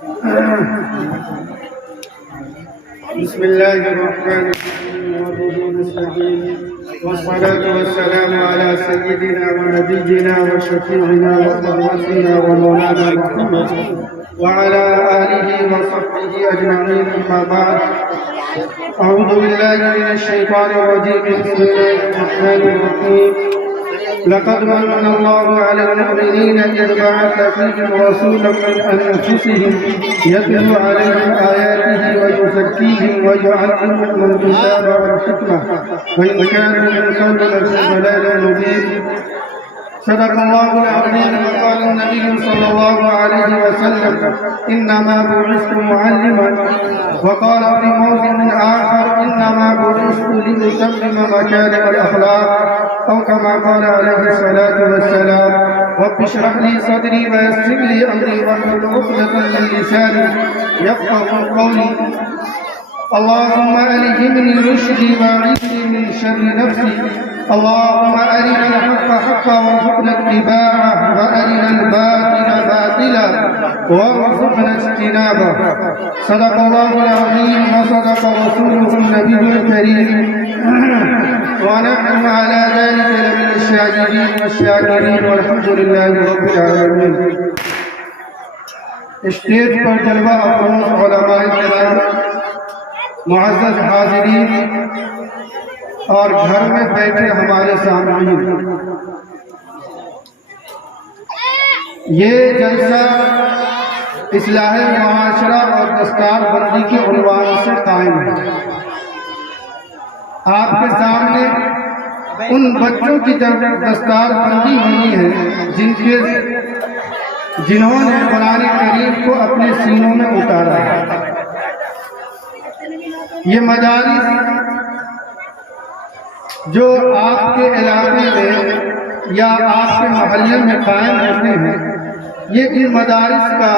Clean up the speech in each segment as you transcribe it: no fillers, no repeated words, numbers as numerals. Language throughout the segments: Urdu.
بسم الله الرحمن الرحيم وبه نستعين والصلاة والسلام على سيدنا ونبينا وشفيعنا وقدوتنا ومولانا محمد وعلى آله وصحبه أجمعين. أما بعد، أعوذ بالله من الشيطان الرجيم. بسم الله الرحمن الرحيم. لقد من الله على المؤمنين إذ بعث فيهم رسولا من أنفسهم يتلو عليهم آياته ويزكيهم ويعلمهم الكتاب والحكمة وإن كانوا من قبل لفي ضلال مبين. صدق الله العظيم. وقال النبي صلى الله عليه وسلم: إنما بعثت معلما. وقال في موضع آخر: إنما بعثت لأتمم مكارم الأخلاق، أو كما قال عليه الصلاة والسلام: رب اشرح لي صدري ويسر لي أمري واحلل عقدة من لساني يفقهوا قولي. اللهم ألهمني رشدي وأعذني من شر نفسي. اللهم أرنا الحق حقا وارزقنا اتباعه، وأرنا الباطل باطلا وارزقنا اجتنابه. صدق الله العظيم وصدق رسوله النبي الكريم، ونحن على ذلك لمن الشاهدين والشاكرين، والحمد لله رب العالمين. اسٹیج پر جلوہ افروز علماء کرام، معزز حاضرین اور گھر میں بیٹھے ہمارے سامعین، یہ جلسہ اصلاح معاشرہ اور دستار بندی کے عنوان سے قائم ہے۔ آپ کے سامنے ان بچوں کی دستار بندی ہوئی ہے جنہوں نے قرآن کریم کو اپنے سینوں میں اتارا ہے۔ یہ مدارس جو آپ کے علاقے میں یا آپ کے محلے میں قائم ہوتے ہیں، یہ ان مدارس کا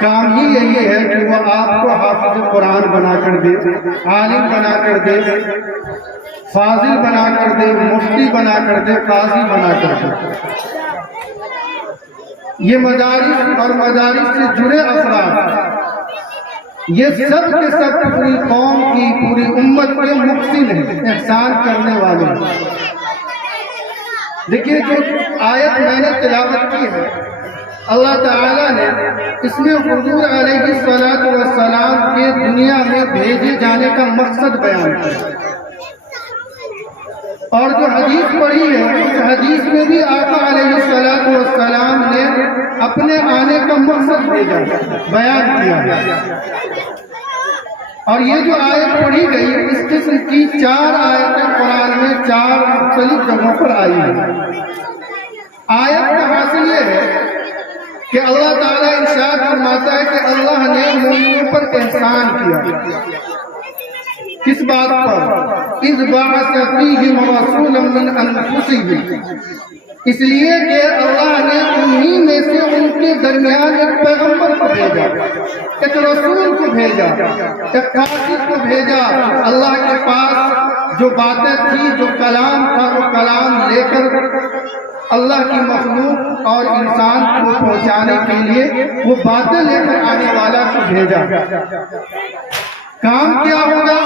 کام ہی یہی ہے کہ وہ آپ کو حافظ قرآن بنا کر دے، عالم بنا کر دے، فاضل بنا کر دے، مفتی بنا کر دے، قاضی بنا کر دے۔ یہ مدارس اور مدارس سے جڑے افراد، یہ سب کے سب پوری قوم کی، پوری امت کے محسن ہیں، احسان کرنے والے ہیں۔ دیکھیے، جو آیت میں نے تلاوت کی ہے، اللہ تعالیٰ نے اس میں حضور علیہ السلام کے دنیا میں بھیجے جانے کا مقصد بیان کیا، اور جو حدیث پڑھی ہے اس حدیث میں بھی آقا علیہ السلام نے اپنے آنے کا مقصد بیان کیا ہے۔ اور یہ جو آیت پڑھی گئی، اس قسم کی 4 آیتیں قرآن میں 4 مختلف جگہوں پر آئی ہیں۔ آیت کا حاصل یہ ہے کہ اللہ تعالیٰ ارشاد فرماتا ہے کہ اللہ نے مومنوں پر احسان کیا۔ کس بات پر؟ اذ بعث فیہم رسولا من انفسہم، اس لیے کہ اللہ نے انہی میں سے ان کے درمیان ایک پیغمبر کو بھیجا، ایک رسول کو بھیجا، ایک قاصد کو بھیجا۔ اللہ کے پاس جو باتیں تھی، جو کلام تھا، وہ کلام لے کر اللہ کی مخلوق اور انسان کو پہنچانے کے لیے وہ باتیں لے کر آنے والا کو بھیجا۔ کام کیا ہوگا؟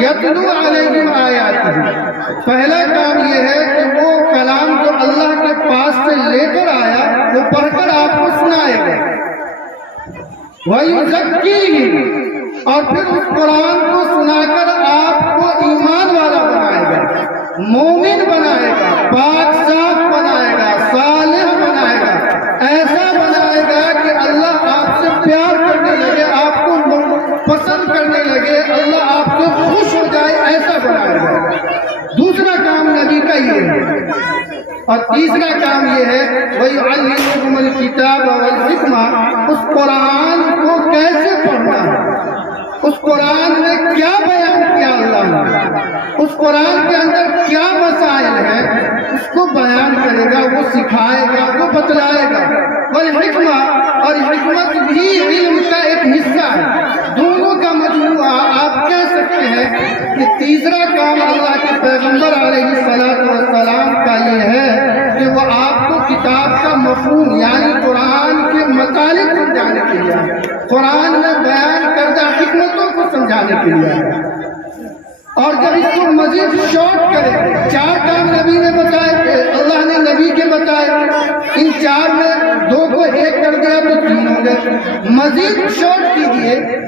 یتلو علیہم آیاتہ، پہلا کام یہ ہے کہ وہ کلام جو اللہ کے پاس سے لے کر آیا وہ پڑھ کر آپ کو سنائے گا۔ وَيُزَكِّيهِمْ، اور پھر اس قرآن کو سنا کر آپ کو ایمان والا بنائے گا، مومن بنائے گا، پاک صاف بنائے گا، صالح بنائے گا، ایسا بنائے گا کہ اللہ آپ سے پیار کرنے لگے، آپ کو پسند کرنے لگے، اللہ آپ سے خوش ہو جائے، ایسا بنائے گا۔ دوسرا کام نبی کا یہ ہے۔ اور تیسرا کام یہ ہے وَيُعَلِّمُهُمُ الْكِتَابَ وَالْحِكْمَةَ، اس قرآن کو کیسے پڑھنا ہے، اس قرآن میں کیا بیان کیا اللہ نے، اس قرآن کے اندر کیا مسائل ہیں، اس کو بیان کرے گا، وہ سکھائے گا، وہ بتلائے گا۔ والحکمہ، اور حکمت بھی علم کا ایک حصہ ہے۔ دونوں کا مجموعہ آپ کہہ سکتے ہیں کہ تیسرا کام اللہ کے پیغمبر علیہ السلام کا یہ ہے کہ وہ آپ کو کتاب کا مفہوم یعنی قرآن کے مطالب سمجھانے کے لیے، قرآن میں بیان کردہ حکمتوں کو سمجھانے کے لیے آیا، اور جب اس کو مزید شارٹ کرے، 4 کام نبی نے بتائے، اللہ نے نبی کے بتائے، ان 4 میں 2 کو 1 کر دیا تو 3 ہو گئے، مزید شارٹ کیجئے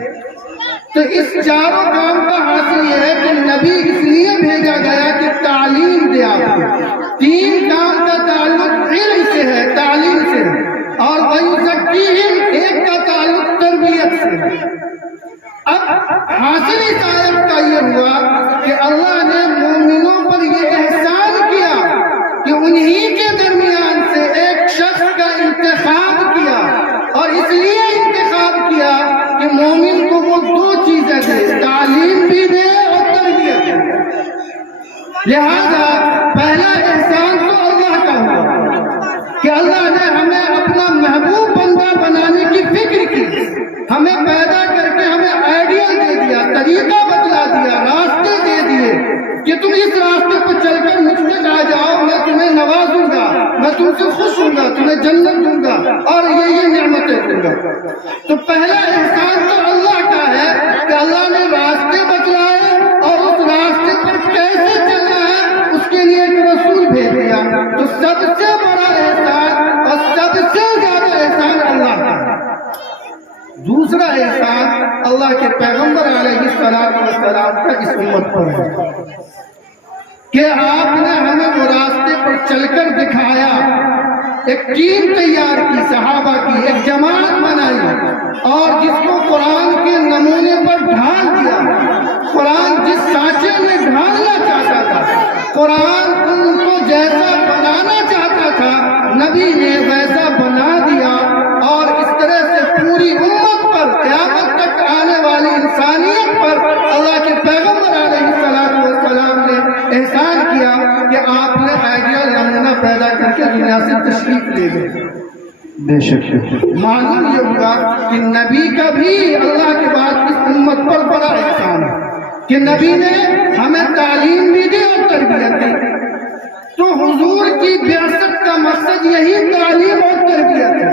تو اس 4 کام کا حاصل یہ ہے کہ نبی اس لیے بھیجا گیا کہ تعلیم دے آپ کو۔ 3 کام کا تعلق علم سے ہے، تعلیم سے ہے، اور وَيُزَكِّيهِمْ 1 کا تعلق تربیت سے ہے۔ اب حاصل اس آیت کا یہ ہوا کہ اللہ نے مومنوں پر یہ احسان کیا کہ انہی کے درمیان سے ایک شخص کا انتخاب کیا، اور اس لیے انتخاب کیا کہ مومن کو وہ 2 چیزیں دے، تعلیم بھی دے اور تربیت دے۔ لہذا پہلا احسان تو اللہ کا ہوا کہ اللہ نے ہمیں اپنا محبوب بندہ بنانے کی فکر کی، ہمیں پیدا کر کے ہمیں آئیڈیا دے دیا، طریقہ بتلا دیا، راستے دے دیے کہ تم اس راستے پر چل کر مجھ تک آ جاؤ، میں تمہیں نوازوں گا، میں تم سے خوش ہوں گا، تمہیں جنت دوں گا اور یہ نعمتیں دوں گا۔ تو پہلا احسان تو اللہ کا ہے کہ اللہ نے راستے بتلائے، اور اس راستے پر کیسے چلنا ہے اس کے لیے ایک رسول بھیج دیا۔ تو سب سے بڑا احسان اور سب سے زیادہ احسان اللہ کا ہے۔ دوسرا احسان اللہ کے پیغمبر علیہ السلام کا اس امت پر ہے کہ آپ نے ہمیں وہ راستے پر چل کر دکھایا، ایک ٹیم تیار کی، صحابہ کی ایک جماعت بنائی، اور جس کو قرآن کے نمونے پر ڈھال دیا۔ قرآن جس سانچے میں ڈھالنا چاہتا تھا، قرآن ان کو جیسا بنانا چاہتا تھا، نبی نے ویسا بنا دیا، اور اس طرح سے پوری امت پر، قیامت تک آنے والی انسانیت پر اللہ کے پیغمبر علیہ السلام نے احسان کیا کہ آپ نے آئیڈیل نمونہ پیدا کر کے دنیا سے تشریف لے گئے۔ بے شک معلوم یہ ہوا کہ نبی کا بھی اللہ کے بعد اس امت پر بڑا احسان ہے کہ نبی نے ہمیں تعلیم بھی دی اور تربیت دی۔ تو حضور کی بعثت کا مقصد یہی تعلیم اور تربیت ہے۔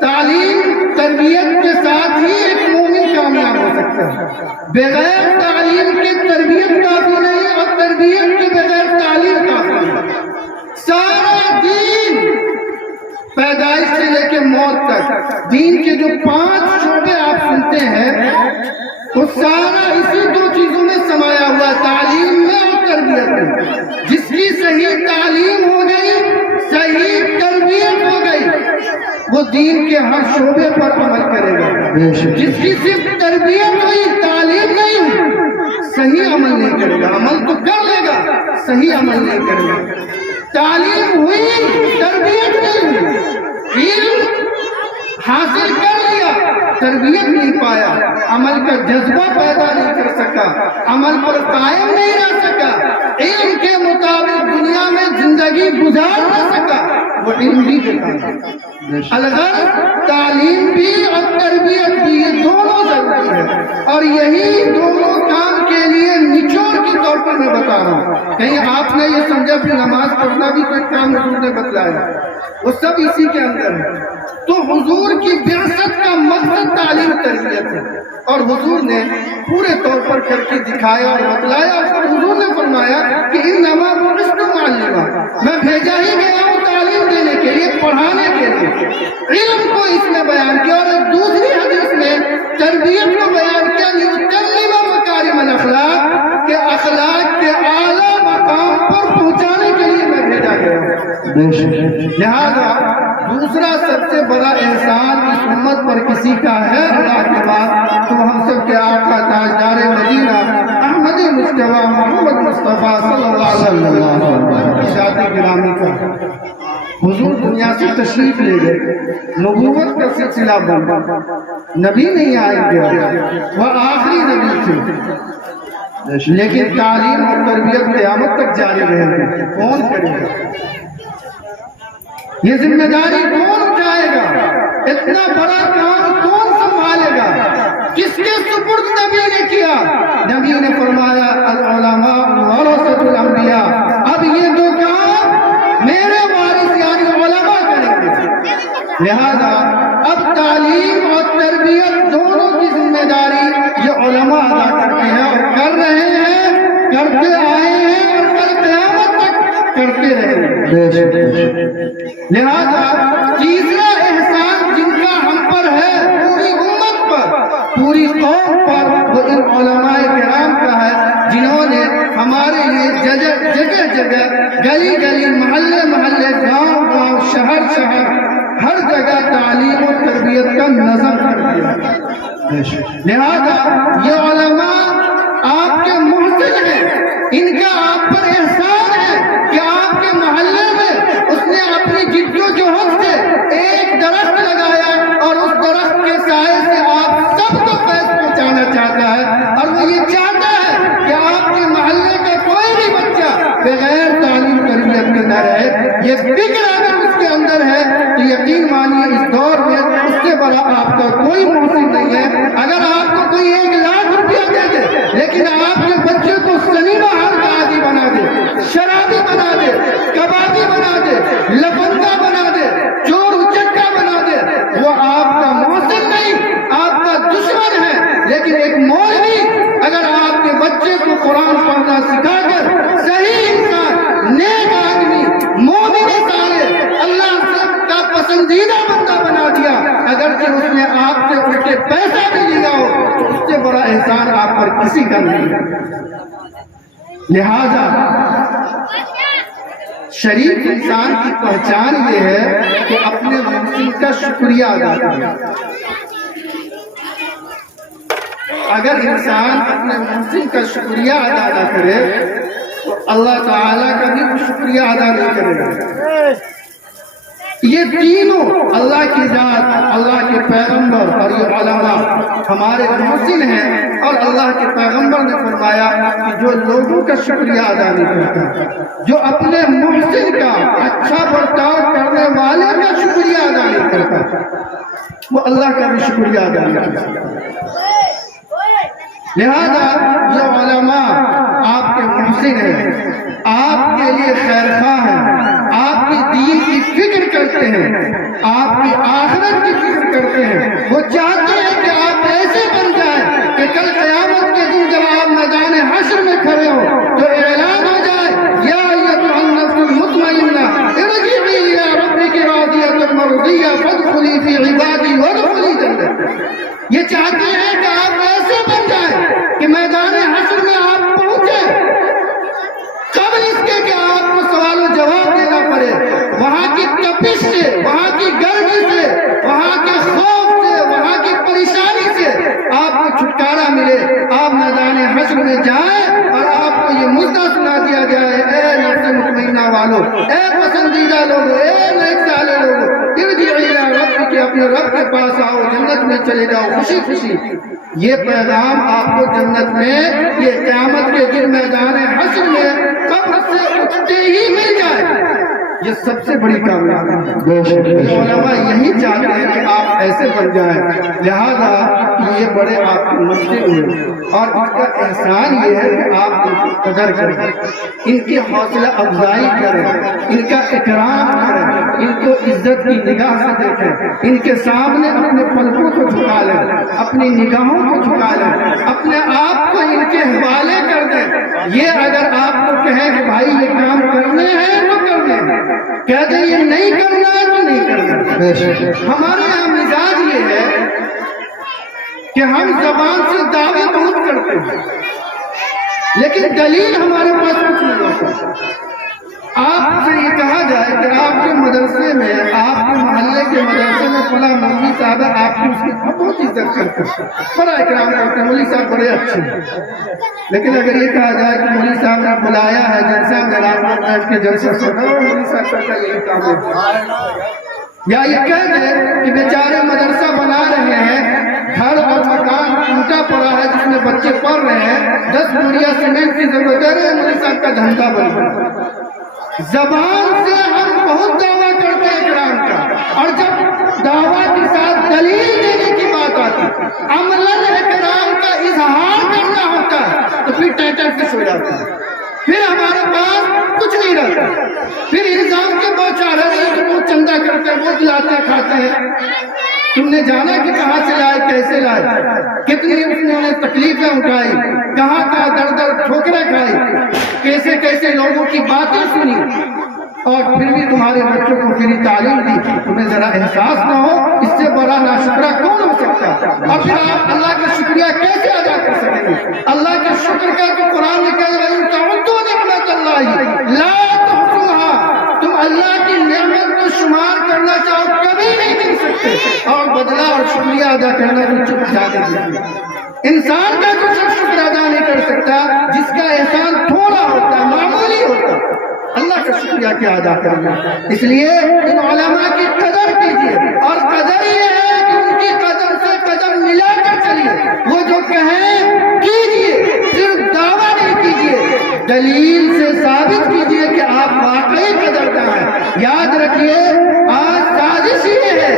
تعلیم تربیت کے ساتھ ہی ایک مومن کامیاب ہو سکتا ہے، بغیر تعلیم کے تربیت کافی نہیں، اور تربیت کے بغیر تعلیم کافی نہیں۔ سارا دین پیدائش سے لے کے موت تک دین کے جو 5 شعبے آپ سنتے ہیں وہ سارا اسی 2 چیزوں میں سمایا ہوا ہے، تعلیم میں اور تربیت میں۔ جس کی صحیح تعلیم ہو گئی، صحیح تربیت ہو گئی، وہ دین کے ہر شعبے پر عمل کرے گا۔ جس کی صرف تربیت ہوئی، تعلیم نہیں ہوئی، صحیح عمل نہیں کرے گا۔ عمل تو کر لے گا، صحیح عمل نہیں کرے گا۔ تعلیم ہوئی، تربیت نہیں ہوئی، علم حاصل کر لیا، تربیت نہیں پایا، عمل کا جذبہ پیدا نہیں کر سکا، عمل پر قائم نہیں رہ سکا، علم کے مطابق دنیا میں زندگی گزار نہ سکا، وہ علم بھی بیکار۔ الغرض تعلیم بھی اور تربیت بھی، یہ دونوں ضروری ہے، اور یہی دونوں کام کے لیے نچوڑ کے طور پر میں بتا رہا ہوں۔ کہیں آپ نے یہ سمجھا کہ نماز پڑھنا بھی کوئی کام حضور نے بتلایا، وہ سب اسی کے اندر ہے۔ تو حضور کی بعثت کا مقصد تعلیم تربیت ہے، اور حضور نے پورے طور پر کر کے دکھایا اور بتلایا۔ اور حضور نے فرمایا کہ انما بعثت معلما، میں بھیجا ہی گیا ہوں تعلیم دینے کے لیے، پڑھانے کے لیے۔ علم کو اس میں بیان کیا، اور ایک دوسری حدیث میں تربیت کو بیان کیا، لِأُتَمِّمَ مَكَارِمَ الْأَخْلَاقِ، کہ اخلاق کے اعلیٰ مقام پر پہنچانے کے لیے میں بھیجا گیا ہوں۔ لہذا دوسرا سب سے بڑا احسان اس امت پر کسی کا ہے اللہ کے بعد تو ہم سب کے آقا تاجدار مدینہ احمد مصطفیٰ محمد مصطفیٰ صلی اللہ علیہ وسلم کی ذات گرامی کا۔ حضور دنیا سے تشریف لے گئے، نبوت کا سلسلہ بنا، نبی نہیں آئے گے، وہ آخری نبی تھے، لیکن تعلیم اور تربیت قیامت تک جاری رہے گی۔ کون کرے گا یہ ذمہ داری؟ کون اٹھائے گا؟ اتنا بڑا کام کون سنبھالے گا؟ کس کے سپرد نبی نے کیا؟ نبی نے فرمایا العلماء ورثۃ الانبیاء، اب یہ 2 کام میرے وارث یعنی علماء کریں گے۔ لہذا اب تعلیم اور تربیت گلی گلی، محلے محلے، گاؤں گاؤں، شہر شہر، ہر جگہ تعلیم و تربیت کا نظم کر دیا۔ لہذا یہ علماء آپ کے محسن ہیں، ان کا آپ پر احسان ہے کہ آپ کے محلے میں اس نے اپنی جد و جہد سے ایک درخت لگایا اور اس درخت کے سائے سے آپ سب کو فیض پہنچانا چاہتا ہے، اور وہ یہ چاہتا ہے کہ آپ کے محلے کا کوئی بھی بچہ بغیر تعلیم تربیت کے نہ رہے۔ یہ فکر اگر اس کے اندر ہے تو یقین مانیے اس دور میں اس سے بڑا آپ کا کوئی محسن نہیں ہے۔ اگر آپ کو کوئی 1,00,000 روپیہ دے دے لیکن آپ کے بچے کو سنیما ہار کا عادی بنا دے، شرابی بنا دے، کبابی بنا دے، لفندہ بنا دے، چور اچکا بنا دے، وہ آپ کا محسن نہیں، آپ کا دشمن ہے۔ لیکن ایک مولوی اگر آپ کے بچے کو قرآن پڑھنا سکھا کر صحیح انسان، نیک آدمی، مومن صالح، اللہ کا پسندیدہ بندہ بنا دیا، اگرچہ اس نے آپ سے اٹھ کے پیسہ بھی لیا ہو تو اس سے بڑا احسان آپ پر کسی کا نہیں ہے۔ لہذا شریف انسان کی پہچان یہ ہے کہ اپنے محسن کا شکریہ ادا کرے۔ اگر انسان اپنے محسن کا شکریہ ادا نہ کرے تو اللہ تعالیٰ کا بھی شکریہ ادا نہیں کرے گا۔ یہ تینوں اللہ کی ذات، اللہ کے پیغمبر اور یہ علماء ہمارے محسن ہیں، اور اللہ کے پیغمبر نے فرمایا کہ جو لوگوں کا شکریہ ادا نہیں کرتا، جو اپنے محسن کا، اچھا برتاؤ کرنے والے کا شکریہ ادا نہیں کرتا، وہ اللہ کا بھی شکریہ ادا نہیں کرتا۔ لہذا یہ علماء آپ کے محسن ہیں، آپ کے لیے خیر خواہ ہیں، آپ کی دین کی فکر کرتے ہیں، آپ کی آخرت کی فکر کرتے ہیں۔ وہ چاہتے ہیں کہ آپ ایسے بن جائیں کہ کل قیامت کے دن جب آپ میدان حشر میں کھڑے ہو تو اعلان ہو جائے یا ایتھا النفس المطمئنہ ارجعی الی ربک راضیۃ مرضیہ فادخلی فی عبادی وادخلی جنتی۔ یہ چاہتے ہیں کہ آپ ایسے بن جائیں کہ میدان حشر میں آپ پہنچے قبل اس کے کہ آپ کو سوال و جواب دینا پڑے، وہاں کی تپش سے، وہاں کی گرمی سے، وہاں کے خوف سے، وہاں کی پریشانی سے آپ کو چھٹکارا ملے، آپ میدان حشر میں جائیں اور آپ کو یہ مدعا سنا دیا جائے، اے نفس مطمئنہ والو، اے پسندیدہ لوگو، اے نیک صالح لوگو، ارجعی الی ربک، کہ اپنے رب کے پاس آؤ، جنت میں چلے جاؤ خوشی خوشی۔ یہ پیغام آپ کو جنت میں، یہ قیامت کے دن میدان حشر میں قبر سے اٹھتے ہی مل جائے، یہ سب سے بڑی کامیابی ہے۔ علماء یہی چاہتے ہیں کہ آپ ایسے بن جائیں، لہذا یہ بڑے آپ کی مسجد ہوئے، اور ان کا احسان یہ ہے کہ آپ ان کی قدر کریں، ان کی حوصلہ افزائی کریں، ان کا اکرام کریں، ان کو عزت کی نگاہ سے دیکھیں، ان کے سامنے اپنے پلکوں کو جھکا لیں، اپنی نگاہوں کو جھکا لیں، اپنے آپ کو ان کے حوالے کر دیں۔ یہ اگر آپ کو کہیں کہ بھائی یہ کام کرنے ہیں تو کرنے ہیں، کہہ دیں یہ نہیں کرنا ہے تو نہیں کرنا۔ ہمارے یہاں مزاج یہ ہے کہ ہم زبان سے دعوے بہت کرتے ہیں لیکن دلیل ہمارے پاس کچھ نہیں ہوتا۔ آپ سے یہ کہا جائے کہ آپ کے مدرسے میں، آپ کے محلے کے مدرسے میں فلاں مولوی صاحب ہے، آپ کی اس کی بہت عزت کرتے ہیں، بڑا اکرام کرتے ہیں، مولوی صاحب بڑے اچھے ہیں، لیکن اگر یہ کہا جائے کہ مولوی صاحب نے بلایا ہے جلسہ میں، رات میں بیٹھ کے جلسہ سنا، مولوی صاحب کا یہی کام ہے، یا یہ کہہ دیں کہ بیچارے مدرسہ بنا رہے ہیں، گھر اور مکان ٹوٹا پڑا ہے جس میں بچے پڑھ رہے ہیں، 10 بوریا سیمنٹ کی ضرورت ہے، مولوی صاحب کا دھندا بن رہا۔ زبان سے ہم بہت دعویٰ کرتے ہیں اکرام کا، اور جب دعویٰ کے ساتھ دلیل دینے کی بات آتی، عملاً اکرام کا اظہار کرنا ہوتا ہے تو پھر ٹیٹر فش ہو جاتا ہے، پھر ہمارے پاس کچھ نہیں رہتا، پھر الزام کے بوچھارے ہیں کہ وہ چندہ کرتے ہیں، وہ دلاتے کھاتے ہیں۔ تم نے جانا کہ کہاں سے لائے، کیسے لائے، کتنی انہوں نے تکلیفیں اٹھائی، کہاں کہاں در در ٹھوکریں کھائی، کیسے کیسے لوگوں کی باتیں سنی، اور پھر بھی تمہارے بچوں کو فری تعلیم دی۔ تمہیں ذرا احساس نہ ہو، اس سے بڑا ناشکرہ کون ہو سکتا ہے؟ اور پھر آپ اللہ کا شکریہ کیسے ادا کر سکیں گے؟ اللہ کے شکر کا تو قرآن نے کہا ہے وَإِن تَعُدُّوا نِعْمَتَ اللَّهِ لَا تُحْصُوهَا تو چپ جانے دیجیے۔ انسان کا جو شخص شکر ادا نہیں کر سکتا، جس کا احسان تھوڑا ہوتا ہے، معمولی ہوتا ہے، اللہ کا شکریہ کیا ادا کرنا۔ اس لیے ان علماء کی قدر کیجیے، اور قدر یہ ہے کہ ان کی قدر سے قدم ملا کر چلیے۔ وہ جو کہیں کیجیے، صرف دعویٰ نہیں کیجیے، دلیل سے ثابت کیجیے کہ آپ واقعی قدرداں ہیں۔ یاد رکھیے، آج سازش یہ ہے،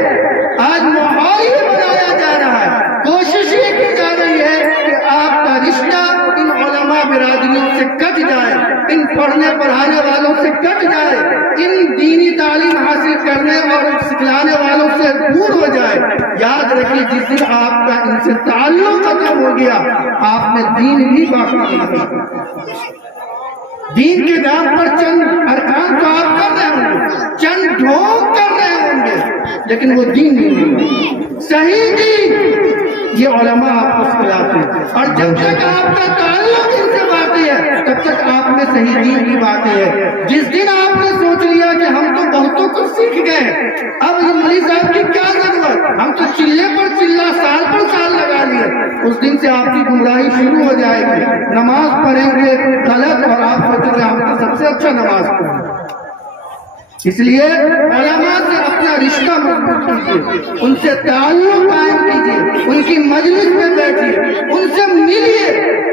آج ماحول یہ بنایا جا رہا ہے، کوشش یہ کی جا رہی ہے کہ آپ کا رشتہ ان علماء برادریوں سے کٹ جائے، ان پڑھنے پڑھانے والوں سے کٹ جائے، ان دینی تعلیم حاصل کرنے اور سکھلانے والوں سے دور ہو جائے۔ یاد رکھیے، جس دن آپ کا ان سے تعلق ختم ہو گیا، آپ نے دین بھی باقی نہیں رکھا۔ دین کے نام پر چند ارکان تو آپ کر رہے ہوں گے، چند ڈھونگ کر رہے ہوں گے، لیکن وہ دین نہیں ہوگا، صحیح دین۔ یہ علماء آپ کو سکھلاتے ہیں، اور جب تک آپ کا تعلق ان سے باقی ہے، تب تک آپ میں صحیح دین کی باتیں ہے۔ جس دن آپ نے سوچ لیا کہ ہم تو بہتوں کچھ سیکھ گئے، اب یہ مولوی صاحب کی کیا ضرورت، ہم تو چلے پر چلا، سال پر سال لگا لیے، اس دن سے آپ کی گمراہی شروع ہو جائے گی۔ نماز پڑھیں گے غلط، اور آپ سوچیں گے ہم تو سب سے اچھا نماز پڑھیں۔ اس لیے علماء سے اپنا رشتہ مضبوط کیجیے، ان سے تعلق قائم کیجیے، ان کی مجلس میں بیٹھیے، ان سے ملیے،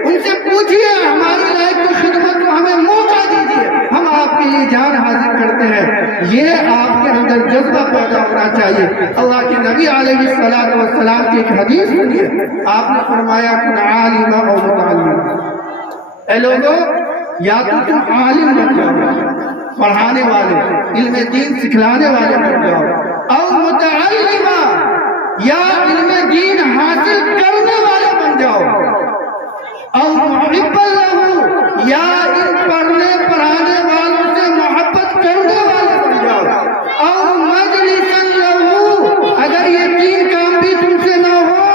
ان سے پوچھیے ہمارے لائق کی خدمت کو ہمیں موقع دیجیے، ہم آپ کے لیے جان حاضر کرتے ہیں۔ یہ آپ کے اندر جذبہ پیدا ہونا چاہیے۔ اللہ کے نبی علیہ السلام کی ایک حدیث سنیے، آپ نے فرمایا کن عالما او متعلما، اے لوگوں، یا تو تم عالم بن جاؤ، پڑھانے والے، علم دین سکھلانے والے بن جاؤ، او متعلما، یا علم دین حاصل کرنے والے بن جاؤ، او محب لہ، یا ان پڑھنے پڑھانے والوں سے محبت کرنے والے بن جاؤ، او مجلسا لہ، اگر یہ تین کام بھی تم سے نہ ہو،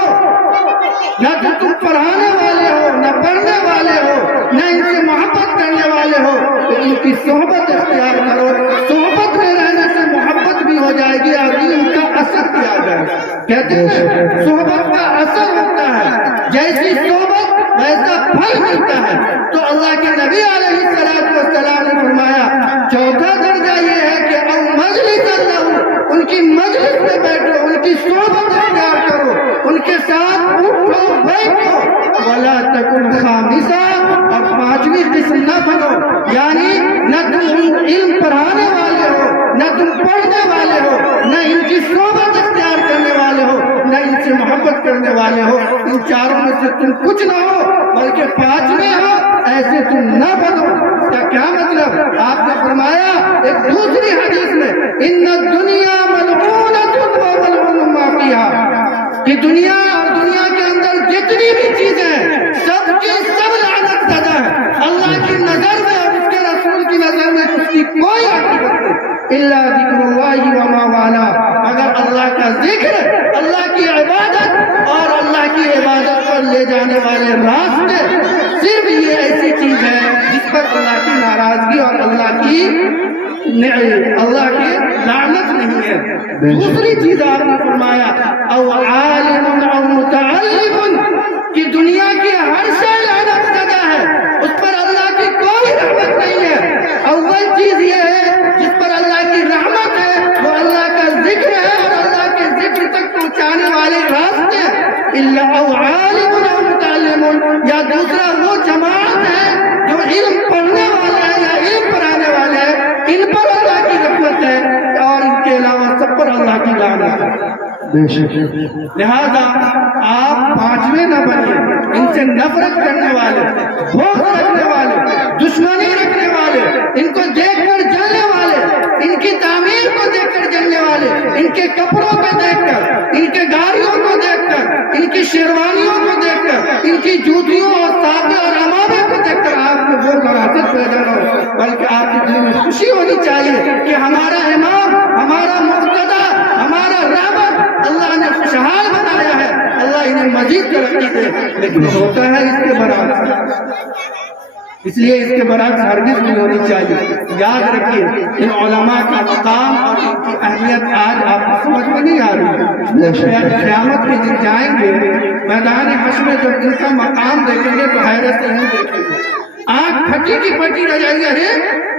نہ تو تم پڑھانے والے ہو، نہ پڑھنے والے ہو، نہ ان سے محبت کرنے والے ہو، تو ان کی صحبت اختیار کرو۔ صحبت میں رہنے سے محبت بھی ہو جائے گی اور ان کا اثر بھی آ جائے گا۔ کہتے ہیں صحبت کا اثر ہوتا ہے، جیسی صحبت ویسا پھل ملتا ہے۔ تو اللہ کے نبی علیہ السلام نے فرمایا چوتھا درجہ یہ ہے کہ او مجلس اللہ، ان کی مجلس میں بیٹھو، ان کی صحبت اختیار کرو، ان کے ساتھ اٹھو بیٹھو، ولا تکن خامسا، اور پانچویں قسم نہ بنو، یعنی نہ تم علم پڑھانے والے ہو، نہ تم پڑھنے والے ہو، نہ ان کی صحبت اختیار کرنے والے ہو، نہ ان سے محبت کرنے والے ہو، ان چاروں میں سے تم کچھ نہ ہو، بلکہ پانچویں ہو، ایسے تم نہ بنو۔ اس کا کیا مطلب؟ آپ نے فرمایا ایک دوسری حدیث میں، ان الدنیا ملعونۃ وملعون ما فیہا، کہ دنیا اور دنیا کے اندر جتنی بھی چیزیں ہیں سب کی سب لعنت زدہ ہے، اللہ کی نظر میں اور اس کے رسول کی نظر میں اس کی کوئی عاقبت نہیں، الا ذکر اللہ وما والا، مگر اللہ کا ذکر، اللہ کی عبادت اور اللہ کی عبادت پر لے جانے والے راستے، صرف یہ ایسی چیز ہے جس پر اللہ کی ناراضگی اور اللہ کی لعنت نہیں ہے۔ دوسری چیز آپ نے فرمایا او عالم او متعلم، کہ دنیا کی ہر شے لعنت زدہ ہے، اس پر اللہ کی کوئی رحمت نہیں ہے۔ اول چیز یہ ہے جس پر اللہ کی رحمت ہے وہ اللہ کا ذکر ہے، اور اللہ کے ذکر تک پہنچانے والے راستے، الا او عالم او متعلم، یا دوسرا وہ جماعت ہے جو علم پڑھنے والا ہے یا علم پڑھانے والا ہے، ان پر اللہ کی رحمت ہے، اور ان کے علاوہ سب پر اللہ کی لعنت ہے۔ لہذا آپ پانچویں نہ بنیے، ان سے نفرت کرنے والے، بغض رکھنے والے، دشمنی رکھنے والے، ان کو دیکھ کر جلنے والے، ان کی تعمیر کو دیکھ کر جلنے والے، ان کے کپڑوں کو دیکھ کر، ان کے گاڑیوں کو دیکھ کر، ان کی شیروانیوں کو دیکھ کر، ان کی جوتیوں اور ساقے اور امامے کو دیکھ کر آپ میں وہ وراثت پیدا نہ ہو، بلکہ آپ کے دل میں خوشی ہونی چاہیے کہ ہمارا امام، ہمارا مقتدی، ہمارا رہبر اللہ نے خوشحال بنایا ہے، اللہ انہیں مزید ترقی دے، لیکن ہوتا ہے اس کے برابر۔ اس لیے اس کے برعکس ہرگز نہیں ہونی چاہیے. یاد رکھیے ان علماء کا مقام اور ان کی اہمیت آج آپ کو سمجھ میں نہیں آ رہی ہے. قیامت کے دن جائیں گے میدان حشر میں جب ان کا مقام دیکھیں گے تو حیرت سے نہیں دیکھیں گے. آنکھ پھٹی کی پھٹی رہ جائے گی. ارے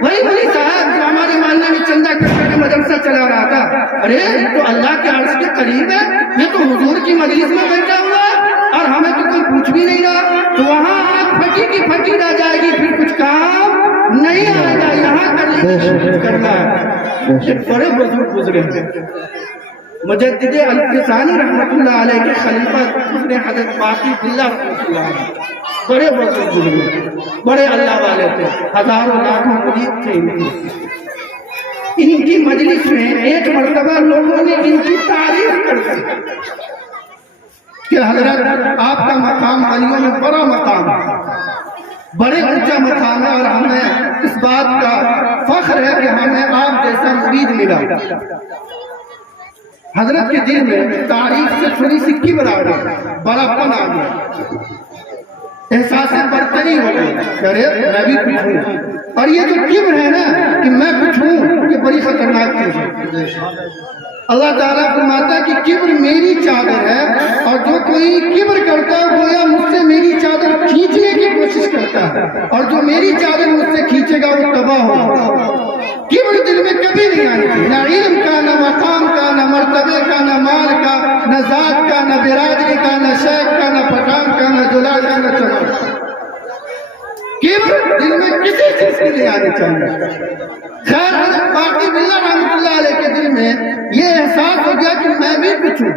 وہی وہی صاحب جو ہمارے محلے میں چندہ کر کے مدرسہ چلا رہا تھا, ارے یہ تو اللہ کے عرش کے قریب ہے, یہ تو حضور کی مجلس میں بیٹھا ہوا ہے اور ہمیں تو کوئی پوچھ بھی نہیں رہا. تو وہاں آنکھ پھٹی کی پھٹی رہ جائے گی, پھر کچھ کام نہیں آئے گا. یہاں کرنا ہے. ایک بڑے بزرگ گزرے ہیں مجدد الفسانی رحمۃ اللہ علیہ کے خلیفہ گزرے حضرت باقی باللہ رحمۃ اللہ علیہ. بڑے بزرگ گزرے, بڑے اللہ والے تھے, ہزاروں لاکھوں قریب تھے ان کی مجلس میں ایک مرتبہ لوگوں نے ان کی تعریف کر دی کہ حضرت آپ کا مقام ولیوں میں بڑا مقام ہے, بڑے اونچا مقام ہے, اور ہمیں اس بات کا فخر ہے کہ ہمیں آپ جیسا مرید ملا. حضرت کے دل میں تعریف سے تھوڑی سی کبر آ گئی, بڑا پن آ گیا, احساس برتری ہو گئی. ارے میں بھی کچھ ہوں, اور یہ جو کبر ہے نا کہ میں کچھ ہوں, یہ بڑی خطرناک چیز ہے. اللہ تعالیٰ فرماتا ہے کہ کبر میری چادر ہے, اور جو کوئی کبر کرتا ہے گویا مجھ سے میری چادر کھینچنے کی کوشش کرتا ہے, اور جو میری چادر مجھ سے کھینچے گا وہ تباہ ہوگا. کبر دل میں کبھی نہیں آنی چاہیے, نہ علم کا, نہ مقام کا, نہ مرتبے کا, نہ مال کا, نہ ذات کا, نہ برادری کا, نہ شیخ کا, نہ پٹھان کا, نہ جلال کا, نہ چمڑ. کبر دل میں کسی چیز کی نہیں آنی چاہیے. خیر حضرت باقی باللہ رحمۃ اللہ علیہ کے دل میں یہ احساس ہو گیا کہ میں بھی کچھ ہوں.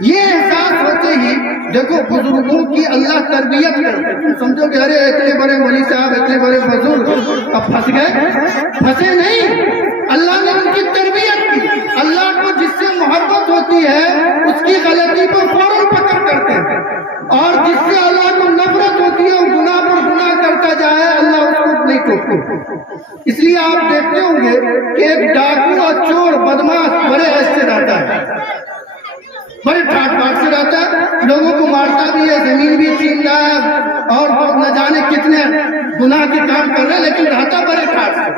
یہ احساس ہوتے ہی دیکھو بزرگوں کی اللہ تربیت کرتے. تم سمجھو کہ ارے اتنے بڑے ولی صاحب, اتنے بڑے بزرگ اب پھنس گئے, پھنسے نہیں. اللہ نے ان کی تربیت کی. اللہ کو جس سے محبت ہوتی ہے اس کی غلطی کو فوراً پکڑ کرتے ہیں, اور جس سے اللہ کو نفرت ہوتی ہے وہ گناہ پر گناہ کرتا جائے, اللہ اس کو نہیں ٹوکتے. اس لیے آپ دیکھتے ہوں گے کہ ایک ڈاکو اور چور بدماش بڑے عیش سے رہتا ہے, بڑے ٹھاٹ باٹ سے رہتا ہے, لوگوں کو مارتا بھی ہے, زمین بھی چھین رہا ہے, اور نہ جانے کتنے گناہ کے کام کر رہے, لیکن رہتا بڑے ٹھاٹ سے.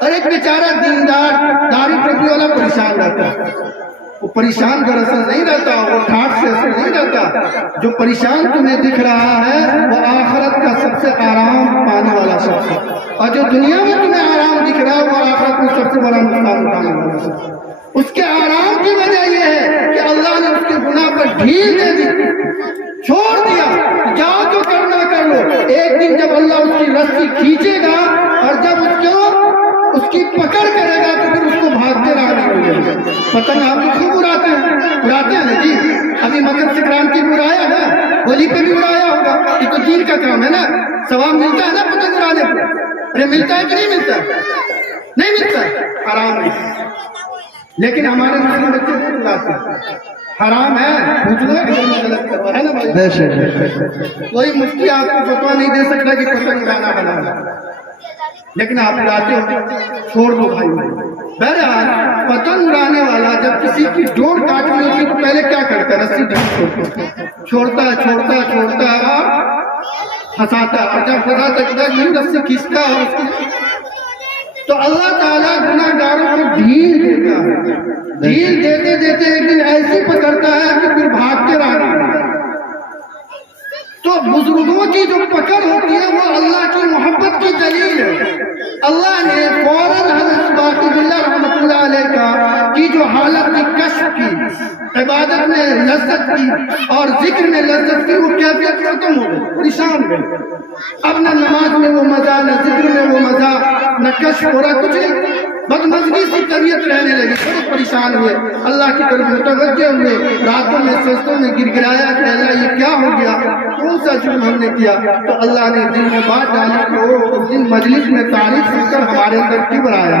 اور ایک بیچارہ دیندار داڑھی ٹوپی والا پریشان رہتا ہے. وہ پریشان دراصل نہیں رہتا, وہ ٹھاٹ سے اثر نہیں رہتا. جو پریشان تمہیں دکھ رہا ہے وہ آخرت کا سب سے آرام پانے والا شخص ہے, اور جو دنیا میں تمہیں آرام دکھ رہا ہے وہ آخرت میں سب سے بڑا نقصان اٹھانے والا شخص ہے. اس کے آرام کی وجہ یہ ہے کہ اللہ نے اس کے گناہ پر ڈھیل دے دی, چھوڑ دیا, جاؤ جو کرنا کر لو. ایک دن جب اللہ اس کی رسی کھینچے گا اور جب اس کی پکڑ کرے گا تو پھر اس کو بھاگتے رہنا ہوگا. پتنگ آپ کو خوب اڑاتے ہیں نا جی, ابھی مکر سنکرانتی میں اڑایا نا, ہولی پہ بھی اڑایا ہوگا, یہ تو دین کا کام ہے نا, ثواب ملتا ہے نا پتنگ اڑانے پہ. ارے ملتا ہے کہ نہیں ملتا؟ نہیں ملتا, حرام ہے. لیکن ہمارے مسلم بچے نہیں اڑاتے, حرام ہے. ہے نا بھائی, کوئی مفتی آپ کو فتویٰ نہیں دے سکتا کہ پتنگ اڑانا بنا, لیکن آپ اڑاتے ہو, چھوڑ دو بھائی. بہرحال پتنگ اڑانے والا جب کسی کی ڈور کاٹنی ہوتی تو پہلے کیا کرتا ہے؟ رسی چھوڑتا ہے اور پھنساتا ہے, اور جب پھنساتا ہے رسی کھینچتا ہے, اور اس کی تو اللہ تعالیٰ گناہ گاروں کو ڈھیل دیتا ہے. ڈھیل دیتے دیتے ایک دن ایسی پکڑتا ہے کہ پھر بھاگتے رہنا. تو بزرگوں کی جو پکڑ ہوتی ہے وہ اللہ کی محبت کی دلیل ہے. اللہ نے فوراً حضرت باقی باللہ رحمۃ اللہ علیہ کا کی جو حالت کی کشف کی, عبادت میں لذت کی اور ذکر میں لذت کی, وہ کیفیت ختم ہو گئی, پریشان گئے. اب نہ نماز میں وہ مزہ, نہ ذکر میں وہ مزہ, نہ کشف ہو رہا, کچھ نہیں. بدمزگی سی طبیعت رہنے لگی, بڑے پریشان ہوئے, اللہ کی طرف متوجہ ہوئے, راتوں میں سجدوں میں گر گرایا کہ اللہ یہ کیا ہو گیا, کون سا جرم ہم نے کیا. تو اللہ نے دل میں بات ڈالی کہ اس دن مجلس میں تعریف سن کر ہمارے اندر کبر آیا.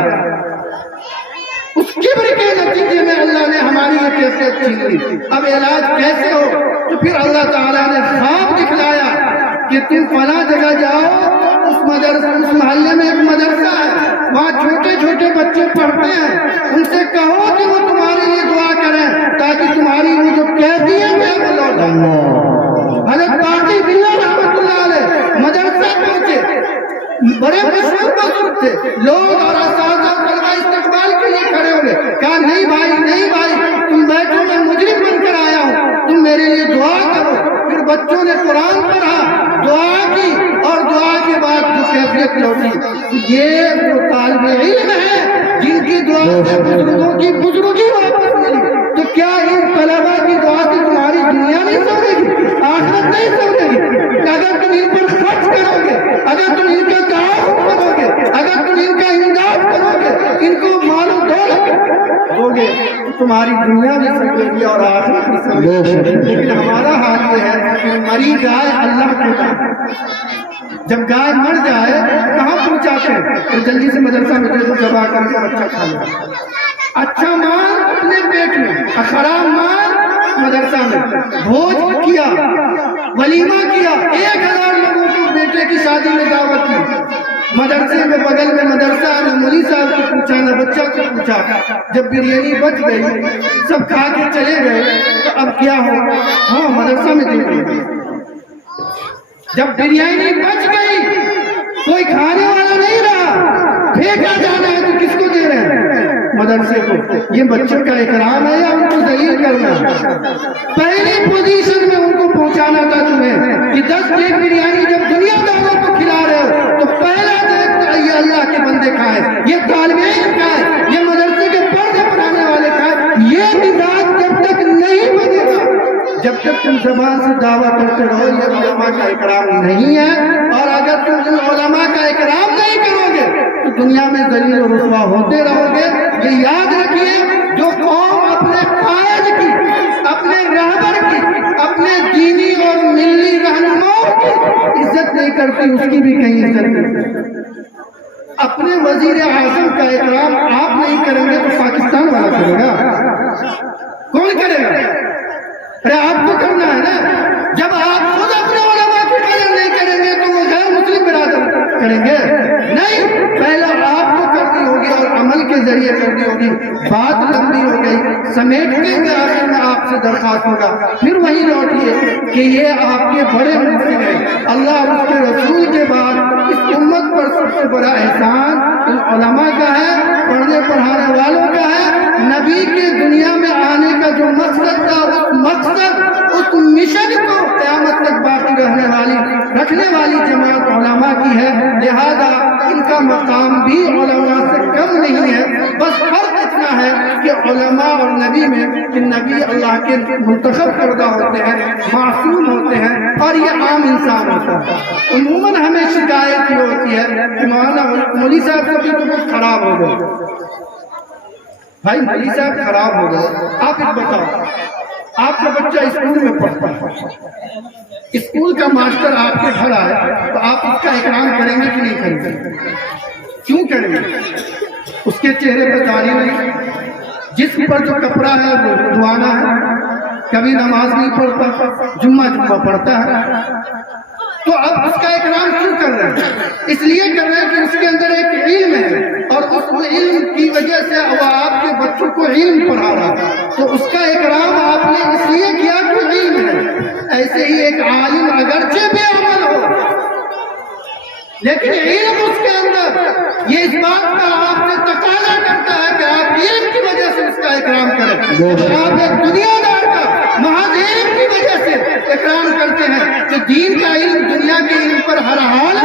اس کبر کے نتیجے میں اللہ نے ہماری یہ کیفیت چھین لی. اب علاج کیسے ہو؟ تو پھر اللہ تعالیٰ نے خواب دکھلایا کہ تم فلاں جگہ جاؤ, اس محلے میں ایک مدرسہ ہے, وہاں چھوٹے چھوٹے بچے پڑھتے ہیں, ان سے کہو کہ وہ تمہارے لیے دعا کریں تاکہ تمہاری وہ جو کیفیت ہے وہ لوٹ آئے. حضرت باقی باللہ رحمۃ اللہ علیہ مدرسہ پہنچے, بڑے مشہور بزرگ تھے، لوگ اور اساتذہ طلبہ استقبال کے لیے کھڑے ہوئے، کہا نہیں بھائی تم بیٹھو، میں مجرم بن کر آیا ہوں، تم میرے لیے دعا کرو۔ پھر بچوں نے قرآن پڑھا، دعا کی، اور دعا کے بعد جو کیفیت لوٹی، یہ وہ طالب علم ہے جن کی دعا سے بزرگوں کی بزرگی واپس ملی۔ تو کیا ان طلبہ کی دعا سے تمہاری دنیا نہیں سورے گی، آخرت نہیں سورے گی؟ اگر تم ان پر خرچ کرو گے، اگر تم ان کا تعاون کرو گے، اگر تم ان کا امداد کرو گے، ان کو مال و دولت دو گے، تو تمہاری دنیا بھی سورے گی اور آخرت بھی سورے گی۔ لیکن ہمارا حال یہ ہے کہ مری گائے اللہ کے نام، جب گائے مر جائے کہاں پہنچاتے ہیں؟ تو جلدی سے مدرسہ میں دے دو، دبا کر کے بچہ کھا لے۔ اچھا مال اپنے پیٹ میں، خراب مال مدرسہ میں، بھوج کیا، ولیمہ کیا، 1000 لوگوں کو بیٹے کی شادی میں دعوت کی، مدرسے میں بغل میں مدرسہ نہ مولوی صاحب کو پوچھا نہ بچہ کو پوچھا، جب بریانی بچ گئی سب کھا کے چلے گئے تو اب کیا ہو؟ ہاں مدرسہ میں دے دیں۔ جب بریانی بچ گئی کوئی کھانے والا نہیں رہا، پھینکا جانا ہے تو کس کو دے رہے ہیں؟ مدرسے کو۔ یہ بچوں کا اکرام ہے یا ان کو ذلیل کرنا؟ پہلی پوزیشن میں ان کو پہنچانا تھا تمہیں کہ 10 ڈیگ بریانی جب دنیا داروں کو کھلا رہے ہو تو پہلا دیکھ یہ اللہ کے بندے کھائے، یہ طالب علم کھائے، یہ مدرسے کے پردے پڑھانے والے کھائے۔ یہ مزاج جب تک نہیں بنے گا، جب تک تم زبان سے دعویٰ کرتے رہو یہ علماء کا اکرام نہیں ہے، اور اگر تم ان علماء کا اکرام نہیں کرو گے تو دنیا میں ذلیل و رسوا ہوتے رہو گے۔ یہ یاد رکھیے، جو قوم اپنے قائد کی، اپنے رہبر کی، اپنے دینی اور ملی رہنماؤں کی عزت نہیں کرتی، اس کی بھی کہیں عزت نہیں کرتی۔ اپنے وزیر اعظم کا اکرام آپ نہیں کریں گے تو پاکستان والا کرے گا؟ کون کرے گا؟ ارے آپ کو کرنا ہے نا۔ جب آپ خود اپنے علماء کی قدر نہیں کریں گے تو وہ غیر مسلم برادر کریں گے؟ نہیں، پہلا آپ کو کرنی ہوگی اور عمل کے ذریعے کرنی ہوگی۔ بات لمبی ہو گئی، سمیٹنے میں آخر میں آپ سے درخواست ہوگا، پھر وہی لوٹیے کہ یہ آپ کے بڑے مفتی ہیں۔ اللہ اور اس کے رسول کے بعد اس امت پر سب سے بڑا احسان ان علماء کا ہے، پڑھنے پڑھانے والوں کا ہے۔ نبی کے دنیا میں آنے کا جو مقصد تھا، اس مقصد، اس مشن کو قیامت تک باقی رکھنے والی جماعت علماء کی ہے۔ لہذا ان کا مقام بھی علماء سے کم نہیں ہے، بس فرق اتنا ہے کہ علماء اور نبی میں کہ نبی اللہ کے منتخب کردہ ہوتے ہیں، معصوم ہوتے ہیں، اور یہ عام انسان ہوتا ہے۔ عموماً ہمیں شکایت یہ ہوتی ہے کہ مولانا مولوی صاحب کبھی تو کچھ خراب ہو گئے، بھائی مولوی صاحب خراب ہو گئے، آپ ایک بتاؤ، آپ کا بچہ اسکول میں پڑھتا ہے، اسکول کا ماسٹر آپ کے گھر آئے تو آپ اس کا اکرام کریں گے کہ نہیں کریں گے؟ کیوں کریں گے؟ اس کے چہرے پہ داڑھی نہیں، جسم پر جو کپڑا ہے وہ دھوانا ہے، کبھی نماز نہیں پڑھتا، جمعہ پڑھتا ہے، تو اب اس کا اکرام کیوں کر رہے ہیں؟ اس لیے کر رہے ہیں کہ اس کے اندر ایک علم ہے، اور اس علم کی وجہ سے وہ آپ کے بچوں کو علم پڑھا رہا تھا، تو اس کا اکرام آپ نے اس لیے کیا کہ علم ہے۔ ایسے ہی ایک عالم اگرچہ بے عمل ہو لیکن علم اس کے اندر، یہ اس بات کا آپ سے تقاضا کرتا ہے کہ آپ علم کی وجہ سے اس کا اکرام کریں۔ آپ ایک دنیا دار کا محض علم کی وجہ سے اکرام کرتے ہیں کہ دین کا علم دنیا کے علم پر ہر حال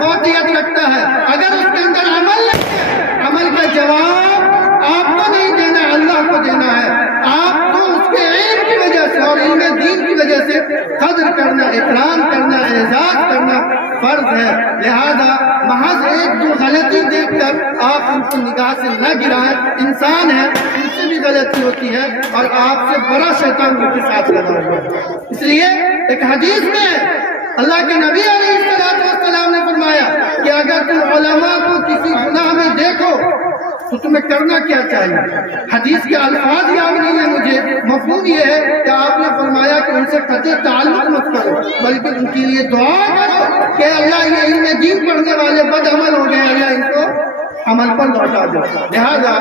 فوقیت رکھتا ہے۔ اگر اس کے اندر عمل نہیں ہے، عمل کا جواب آپ کو نہیں دینا، اللہ کو دینا ہے۔ آپ کو اس کے علم کی وجہ سے اور علم دین کی وجہ سے قدر کرنا، اکرام کرنا، اعزاز کرنا فرض ہے۔ لہذا محض ایک دو غلطی دیکھ کر آپ ان کو نگاہ سے نہ گرائیں، انسان ہے، ان سے بھی غلطی ہوتی ہے، اور آپ سے بڑا شیطان ان کے ساتھ لگا ہوا ہے۔ اس لیے ایک حدیث میں اللہ کے نبی علیہ السلام نے فرمایا کہ اگر تم علماء کو کسی گناہ میں دیکھو تو تمہیں کرنا کیا چاہیے؟ حدیث کے الفاظ یاد نہیں ہے مجھے، مفہوم یہ ہے کہ آپ نے فرمایا کہ ان سے قطعی تعلق مت کرو، بلکہ ان کے لیے دعا کرو کہ اللہ یہ علم دین پڑھنے والے بد عمل ہو گئے، اللہ ان کو عمل پر لوٹا دو۔ لہذا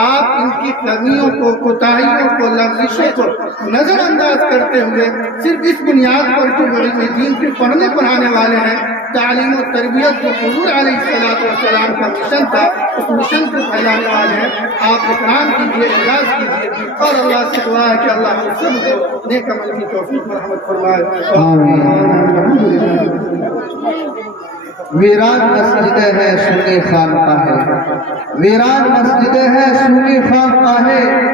آپ ان کی کمیوں کو، کوتاہیوں کو، لغزشوں کو نظر انداز کرتے ہوئے صرف اس بنیاد پر کہ وہ علم دین کے پڑھنے پڑھانے والے ہیں تعلیم و تربیت جو حضور علیہ السلام کا مشن تھا، اس مشن کو پھیلانے والے ہیں. آپ اکرام کیجیے، اعزاز کیجیے، اور اللہ سے دعا ہے کہ اللہ ہم سب کو نیک عمل کی توفیق مرحمت فرمائے. ویران مسجدیں ہیں سنی خانقاہیں، ویران مسجدیں ہیں سنی خانقاہیں.